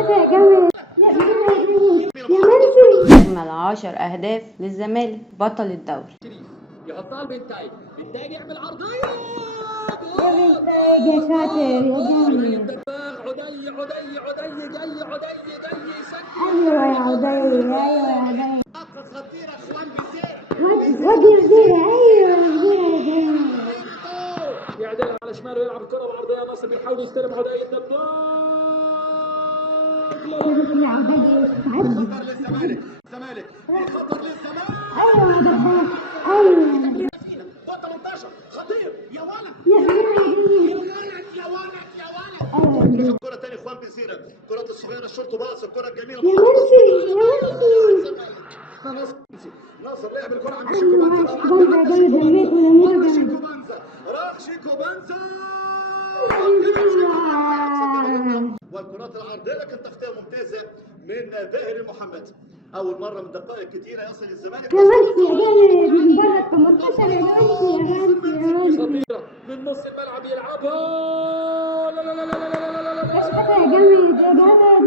يا جامد يا منسي. أجمل 10 أهداف للزمالك بطل الدوري. يحطها لبنتايج، بنتايج يعمل عرضية يا شاطر يا جامد. الدماغ. عدي عدي عدي جاي يسجل. ايوه يا عودي، ايوه يا عودي. خطيرة اخوان بزير. وجه وزير، ايوه يا وزير يا جامد. يعدلها على شماله ويلعب الكرة العرضية. ناصر بيحاول يستلم عدي الدماغ. يا عودي تعدي. خطر للزمالك، الزمالك خطر للزمالك. ايوه يا دباك، ايوه 18 خطير يا ولد يا جامد. يا ولد يا ولد يا ولد. ايوه كرة تاني اخوان بزيرة. كرة الصغيرة الشوط باص. الكرة الجميلة يا منسي يا منسي. ناصر لعب الكرة عند ايوه شيكو كوبانزا يا جامد، جميت ونموت جامد. شيكو بنزا. راح شيكو بنزا. والكرات العرضية لكن تغطية ممتازة من باهر محمد. أول مرة من دقائق كثيرة يصل الزمالك. يا منسي يا جامد من بره 18 يا منسي يا منسي. خطيرة من نص الملعب يلعبها. لا لا لا لا لا لا لا لا لا. يا جامد يا جامد.